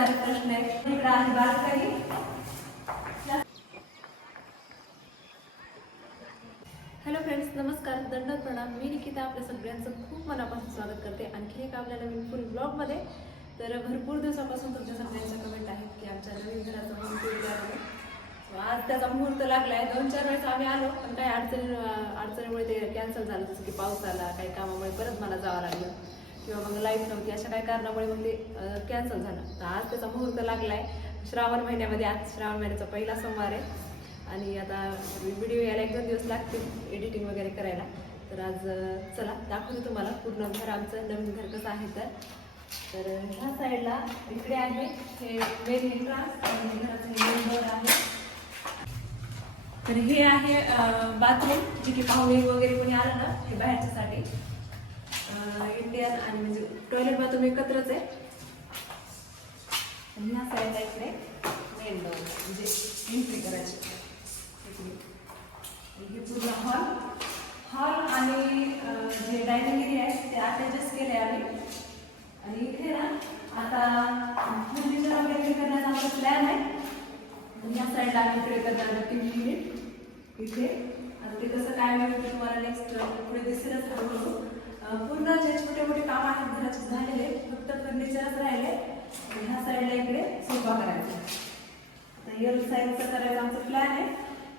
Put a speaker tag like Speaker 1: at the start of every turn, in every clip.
Speaker 1: सारे प्रश्न आहेत इकडे आहे बालकरी हॅलो फ्रेंड्स नमस्कार दंडवत प्रणाम. मी निकिता आपल्या सगळ्यांचं खूप मनापासून स्वागत करते. आणखी एक आपल्या नवीन फुल ब्लॉगमध्ये तर भरपूर दिवसापासून तुमच्या सगळ्यांच्या कमेंट आहेत की आमच्या नवीन घराचं म्हणजे होम आज त्याचा मुहूर्त लागला आहे दोन चार वेळेस आम्ही आलो पण काही अडचणी अडचणीमुळे ते कॅन्सल झालं. जसं की पाऊस आला काही कामामुळे परत मला जावं लागलं. किंवा मग लाइट नव्हती अशा काही कारणामुळे मग ते कॅन्सल झालं. तर आज त्याचा मुहूर्त लागला आहे श्रावण महिन्यामध्ये आज श्रावण महिन्याचा पहिला सोमवार आहे. आणि आता व्हिडिओ यायला एक दोन दिवस लागतील एडिटिंग वगैरे करायला. तर आज चला दाखवते तुम्हाला पूर्ण घर. आमचं नवीन घर कसं आहे तर. तर ह्या साईडला इकडे आहे हे मेन एंट्रान्स आणि घराचं हे आहे. तर हे आहे बाथरूम जिथे पाहुणे वगैरे कोणी आलं ना हे बाहेरच्यासाठी. इंडियन आणि म्हणजे टॉयलेट बाथरूम एकत्रच आहे. आणि ह्या साईडला इकडे मेन डोर म्हणजे एंट्री करायची. इकडे. हे पूर्ण हॉल हॉल आणि जे डायनिंग एरिया आहे ते अटॅचच केले आम्ही. आणि इथे ना आता फर्निचर वगैरे करण्याचा आमचा प्लॅन आहे. या साईडला आम्ही इकडे करणार तीन व्ही युनिट इथे. आता ते कसं काय मिळतं तुम्हाला नेक्स्ट पुढे दिसेलच हळूहळू पूर्ण जे छोटे मोठे काम आहेत घराचे झालेले फक्त फर्निचरच राहिले. आणि ह्या साईडला इकडे सोफा करायचा. आता एल साईजचा करायचा आमचा प्लॅन आहे.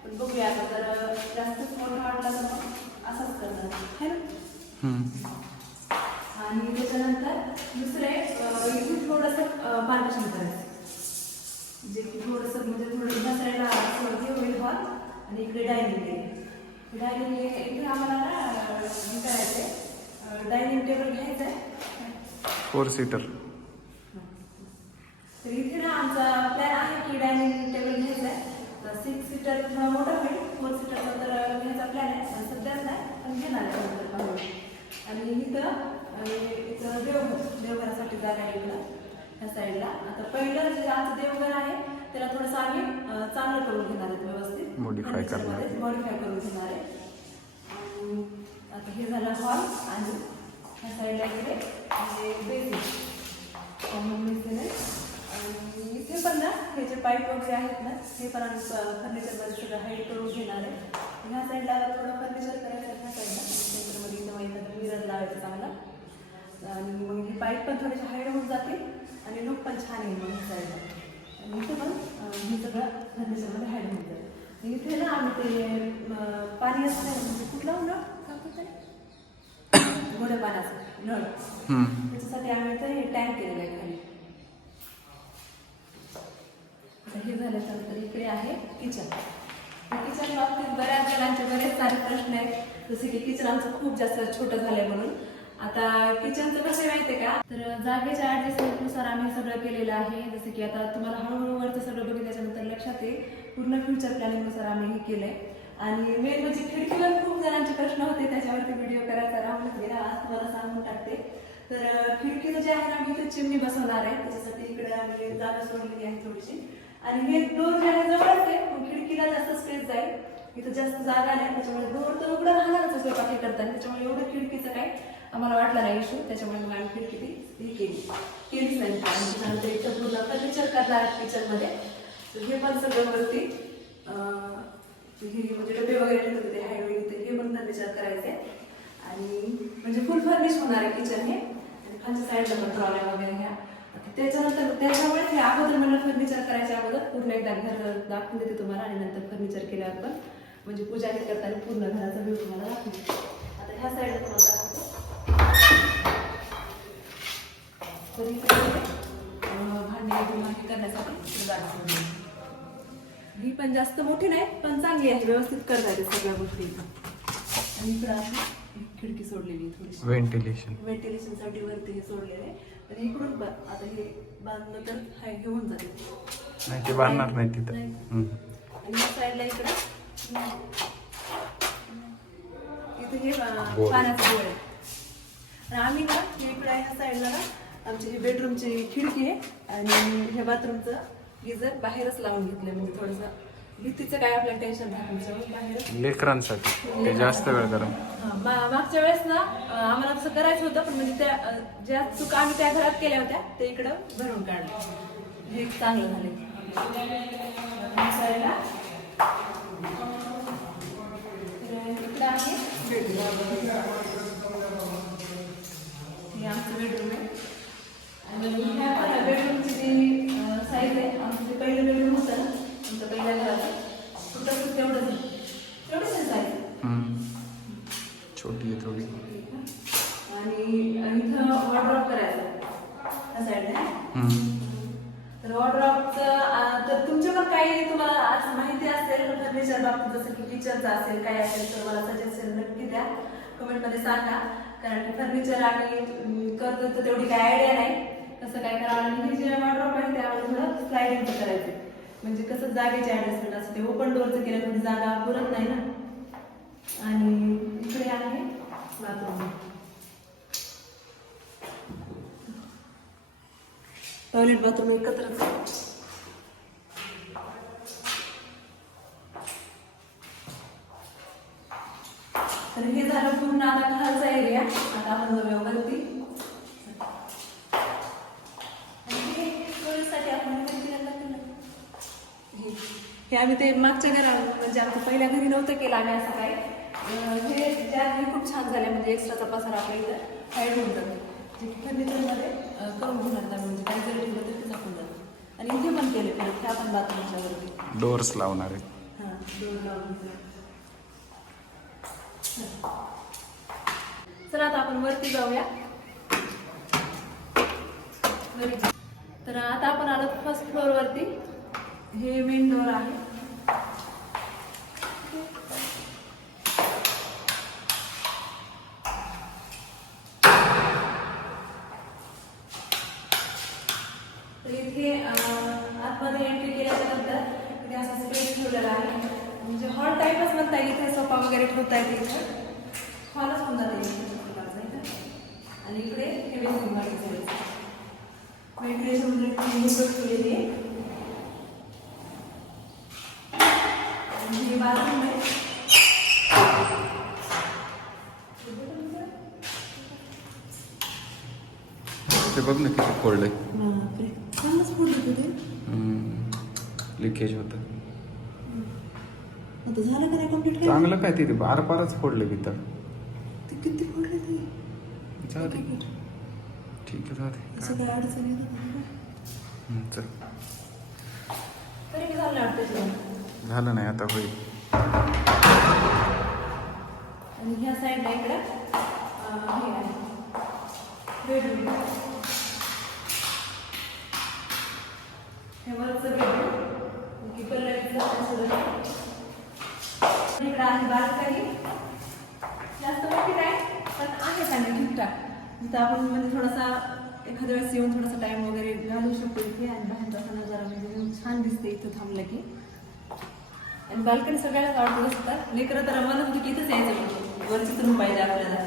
Speaker 1: पण बघूया आता जर जास्तच मोठा वाटला तर मग असाच करणार. है ना? आणि त्याच्यानंतर दुसरे अं, इथे थोडंसं पार्टिशन करायचं. जे की थोडंसं म्हणजे थोडं ह्या साईडला असं हे होईल हॉल आणि इकडे डायनिंग टेबल डायनिंग इथे आम्हाला ना हे करायचं आहे डायनिंग टेबल घ्यायचं आहे.
Speaker 2: फोर सीटर
Speaker 1: तर इथे ना आमचा प्लॅन आहे की डायनिंग टेबल घ्यायचा आहे. सिक्स सीटर मोठा होईल. फोर सीटरचा तर घ्यायचा प्लॅन आहे. पण सध्याच नाही पण घेणार आहे आणि इथं इथं देवघर देवघरासाठी जागा आहे इकडं ह्या साईडला आता पहिलं जे आमचं देवघर आहे त्याला थोडंसं आम्ही चांगलं करून घेणार आहेत व्यवस्थित.
Speaker 2: करणार.
Speaker 1: मॉडिफाय करून घेणार आहे. आता हे झालं हॉल आणि ह्या साईडला इकडे बेसिन कॉमन बेसिन आहे आणि इथे पण ना हे जे पाईप वगैरे आहेत ना हे पण आम्ही फर्निचरमध्ये सगळं हाईड करून घेणार आहे. ह्या साईडला थोडं फर्निचर करायचं ह्या साईडला सेंटरमध्ये इथं एखादं मिरर लावायचं चांगला. आणि मग हे पाईप पण थोडेसे हाईड होऊन जाते आणि लुक पण छान येईल मग ह्या साईडला आणि इथे पण हे सगळं फर्निचरमध्ये हाईड होऊन जाते इथे ना आम्ही ते पाणी असतं म्हणजे कुठलं नळ गोड्या पाण्याचं नळ. त्याच्यासाठी आम्ही इथं हे टँक केलेलं आहे खाली. हे झाल्याच्यानंतर इकडे आहे किचन. किचन बाबतीत बऱ्याच जणांचे बरेच सारे प्रश्न आहेत. जसे की किचन आमचं खूप जास्त छोटं झालंय म्हणून. आता किचनचं कसं आहे माहितीये का? तर जागेच्या ऍडजस्टमेंटनुसार आम्ही सगळं केलेलं आहे. जसं की आता तुम्हाला हळूहळू वरचं सगळं बघितल्याच्यानंतर लक्षात येईल पूर्ण फ्युचर प्लॅनिंगनुसार आम्ही हे केलंय. आणि मेन म्हणजे खिडकीवर खूप जणांचे प्रश्न होते त्याच्यावरती व्हिडिओ करायचा राहूनच गेला आज तुम्हाला सांगून टाकते. तर खिडकीचं जे आहे ना आम्ही इथे चिमणी बसवणार आहे. त्याच्यासाठी इकडे आम्ही जागा सोडलेली आहे थोडीशी. आणि हे दोन जे आहे जवळच आहे पण खिडकीला जास्त स्पेस जाईल. इथं जास्त जागा नाही त्याच्यामुळे दोन तर उघडं राहणारच आहे स्वयंपाकी करताना त्याच्यामुळे एवढं खिडकीचं काय आम्हाला वाटला नाही इशू त्याच्यामुळे मग आम्ही खिडकी ती ही केली. केलीच नाही. आणि त्यानंतर इथं पूर्ण फर्निचर करणार किचनमध्ये तर हे पण सगळं वरती हे म्हणजे डबे वगैरे ठेवत होते हायवे ते हे पण फर्निचर करायचे. आणि म्हणजे फुल फर्निश होणार आहे किचन हे. आणि खालच्या साईडला पण ट्रॉल्या वगैरे ह्या त्याच्यानंतर त्याच्यामुळे हे अगोदर मला फर्निचर करायच्या अगोदर पूर्ण एकदा घर दाखवून देते तुम्हाला आणि नंतर फर्निचर केल्यावर पण. म्हणजे पूजा हे करताना पूर्ण घराचा व्ह्यू तुम्हाला दाखवते आता ह्या साईडला तुम्हाला दाखवतो तर अं, भांडी हे करण्यासाठी जागा. ही पण जास्त मोठी नाही पण चांगली आहे व्यवस्थित करता येते सगळ्या गोष्टी. आणि इकडं एक खिडकी सोडलेली थोडीशी व्हेंटिलेशनसाठी वरती हे सोडलेलं आहे आणि इकडून बा- आता हे बांधलं तर हाय होऊन जाते
Speaker 2: नाही ते बांधणार नाही तिथं
Speaker 1: नाही.
Speaker 2: हम्म.
Speaker 1: आणि या साईडला इकडे इथे हे पा-
Speaker 2: बोर.
Speaker 1: पाण्याचं बोर आहे आणि आम्ही ना हे इकडे ह्या साईडला ना आमची ही बेडरूमची खिडकी आहे आणि हे बाथरूमचं गिझर बाहेरच लावून घेतलंय म्हणजे थोडंसं. भीतीचं काय आपल्याला टेन्शन बाहेर
Speaker 2: लेकरांसाठी ते जास्त वेळ
Speaker 1: मा- मागच्या वेळेस ना आम्हाला तसं करायचं होतं पण म्हणजे त्या ज्या चुका आम्ही त्या घरात केल्या होत्या ते इकडं भरून काढलं. हे चांगलं झालं साईडला तर तर तुमच्या पण काही तुम्हाला असं माहिती असेल फर्निचर बाबतीत जसं की किचनचं असेल काय असेल तर मला सजेशन नक्की द्या. कमेंटमध्ये सांगा. कारण की फर्निचर आणि करतो तर तेवढी काय आयडिया नाही. कसं काय करावं आणि हे जे वॉर्ड्रॉप आहे त्यावर थोडं स्लायडिंगचं करायचं म्हणजे कसं जागेचे ॲडजस्टमेंट असते. ते ओपन डोअरचं केलं म्हणजे जागा पुरत नाही ना. आणि इकडे आहे बाथरूम टॉयलेट बाथरूम एकत्रच आहे. तर हे झालं पूर्ण आता खालचा एरिया आता आपण जाऊया वरती हे आपण हे आम्ही ते मागच्या घरा म्हणजे आमच्या पहिल्या घरी नव्हतं केलं आम्ही असं काय हे ज्या खूप छान झाले म्हणजे एक्स्ट्राचा पसारा आपल्या इथं साईड होऊन जातो फर्निचरमध्ये करून घेणार नाही म्हणजे काही जरी ठेवलं तरी ते झाकून जातं. आणि इथे पण केले परत त्या पण बाथरूमच्या वरती
Speaker 2: डोअर्स लावणार आहे
Speaker 1: हां दोन लावून दिले. चला आता आपण वरती जाऊया. तर आता आपण आलो फर्स्ट फ्लोअर वरती. हे मेन डोअर आहे तर इथे अं, आतमध्ये एंट्री केल्याच्यानंतर इथे असा स्पेस ठेवलेला आहे म्हणजे हॉल टाईपच म्हणता वगैरे ठेवता येते इथे. हॉलच होऊन जाते. आणि इकडे हे बेसिंग बाकीचं व्हेंटिलेशन ठेवलेली आहे. आणि हे बाथरूम आहे.
Speaker 2: ते बघ ना किती
Speaker 1: फोडलं
Speaker 2: लिकेज होतं.
Speaker 1: आता झालं का नाही कंप्लीट
Speaker 2: चांगलं काय तिथे? बार पारच फोडले भीतर.
Speaker 1: ते किती फोडले ते?
Speaker 2: जाऊ दे. ठीक आहे. जाऊ दे.
Speaker 1: अडचण.
Speaker 2: हम्म, चल.
Speaker 1: तरी झालं
Speaker 2: झालं नाही आता होईल.
Speaker 1: आणि ह्या साईडला इकडं अं, हे आहे. बेडरूम. हे वरचं बेडरूम. की पल्लवीचं असं इकडं आहे बाल्कनी जास्त मोठी नाही पण आहे चांगली ठीकठाक. इथं आपण म्हणजे थोडासा एखाद्या वेळेस येऊन थोडासा टाइम वगैरे घालू शकतो इथे आणि बाहेरचा नजारा म्हणजे छान दिसते इथं थांबलं की. आणि बाल्कनी सगळ्यालाच आवडतं असतात लेकरं तर म्हणत म्हणजे की इथंच यायचं. वरची रूम पाहिजे आपल्याला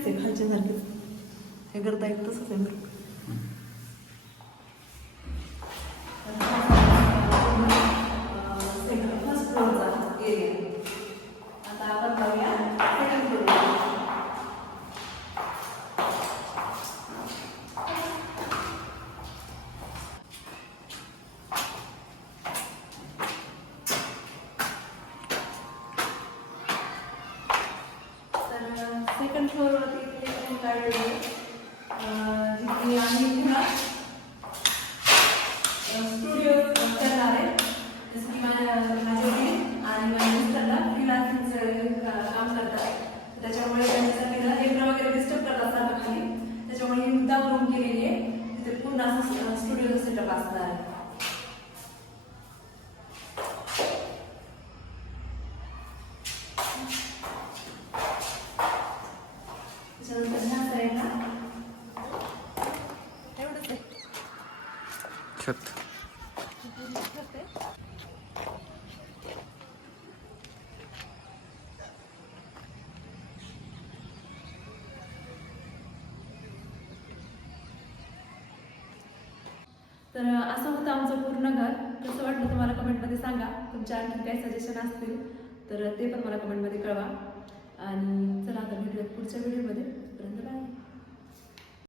Speaker 1: पण आहे खालच्या झाले हे करता येत तसंच आहे त्यांनी आम्ही पुन्हा
Speaker 2: छत
Speaker 1: तर असं होतं आमचं पूर्ण घर. कसं वाटलं तुम्हाला कमेंटमध्ये सांगा. तुमच्या आणखी काही सजेशन असतील तर ते पण मला कमेंटमध्ये कळवा. आणि चला आता भेटूयात पुढच्या व्हिडिओमध्ये